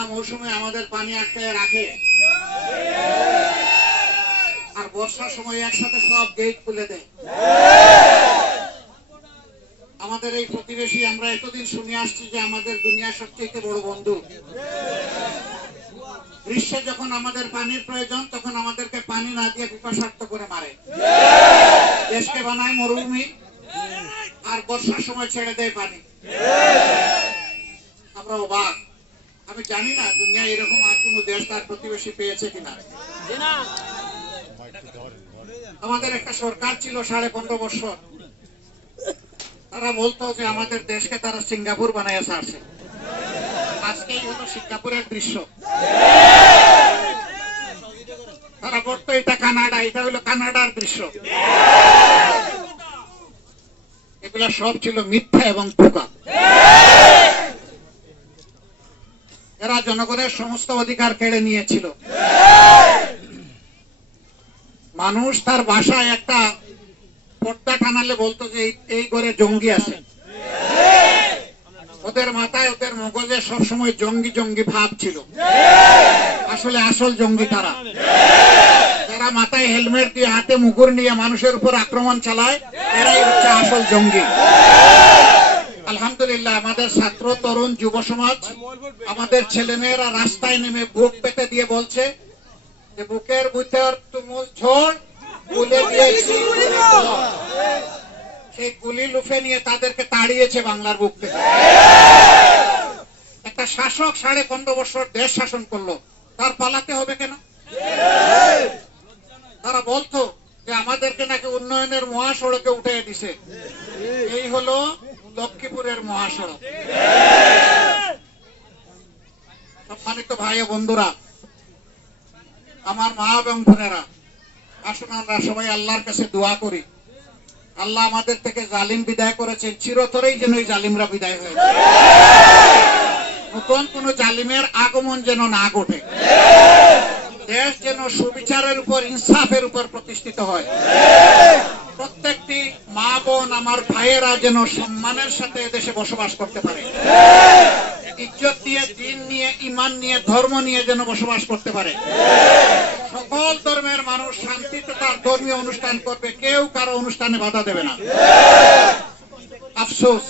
বন্যা মৌসুমে আমাদের পানি আটকায় রাখে, আর বর্ষার সময় একসাথে সব গেট খুলে দেয়। আমাদের এই প্রতিবেশী, আমরা এতদিন শুনে আসছি যে আমাদের দুনিয়ার সবচেয়ে বড় বন্ধু। গ্রীষ্মে যখন আমাদের পানির প্রয়োজন তখন আমাদেরকে পানি না দিয়ে পিপাসার্ত করে মারে, দেশকে বানায় মরুভূমি, আর বর্ষার সময় ছেড়ে দেয় পানি। আমরা অবাক। আমি জানি না দুনিয়ায় এরকম আর কোন দেশ তার প্রতিবেশী পেয়েছে কিনা। আমাদের একটা সরকার ছিল 15.5 বছর। তারা বলতো যে আমাদের দেশকে তারা সিঙ্গাপুর বানায় ছাড়ছে। আজকেই হলো সিঙ্গাপুরের দৃশ্য। তারা বলতো এটা কানাডা, এটা হলো কানাডার দৃশ্য। এগুলা সব ছিল মিথ্যা এবং ধোঁকা। এরা জনগণের সমস্ত অধিকার কেড়ে নিয়েছিল। মানুষ তার বাসায় একটা পর্দা টানালে বলতো যে এই ঘরে জঙ্গি আছে। ওদের মাথায়, ওদের মগজে সবসময় জঙ্গি জঙ্গি ভাব ছিল। আসলে আসল জঙ্গি তারা, যারা মাথায় হেলমেট দিয়ে হাতে মুগুর নিয়ে মানুষের উপর আক্রমণ চালায়, এরাই হচ্ছে আসল জঙ্গি। আলহামদুলিল্লাহ, আমাদের ছাত্র, তরুণ, যুব সমাজ, আমাদের ছেলেমেয়েরা রাস্তায় নেমে বুক পেতে দিয়ে বলছে যে বুকের ভিতর তুমুল ঝড়, গুলে দিয়েছি। সেই গুলি লুফে নিয়ে তাদেরকে তাড়িয়েছে বাংলার বুক থেকে। একটা শাসক 15.5 বছর দেশ শাসন করলো, তার পালাতে হবে কেন? তারা বলতো যে আমাদেরকে নাকি উন্নয়নের মহাসড়কে উঠে দিছে। এই হলো লক্ষ্মীপুরের মহাসড়ক। সম্মানিত ভাই ও বন্ধুরা, আমার মা এবং বোনেরা, আসুন আমরা সবাই আল্লাহর কাছে দোয়া করি। আল্লাহ আমাদের থেকে জালিম বিদায় করেছেন, চিরতরেই যেন এই জালিমরা বিদায় হয়ে যায়। নতুন কোন জালিমের আগমন যেন না ঘটে। দেশ যেন সুবিচারের উপর, ইনসাফের উপর প্রতিষ্ঠিত হয়। প্রত্যেকটি মা বোন, আমার ভাইয়েরা যেন সম্মানের সাথে দেশে বসবাস করতে পারে। ইজ্জত নিয়ে, দিন নিয়ে, ঈমান নিয়ে, ধর্ম নিয়ে যেন বসবাস করতে পারে। সকল ধর্মের মানুষ শান্তিতে তার ধর্মীয় অনুষ্ঠান করবে, কেউ কারো অনুষ্ঠানে বাধা দেবে না। আফসোস,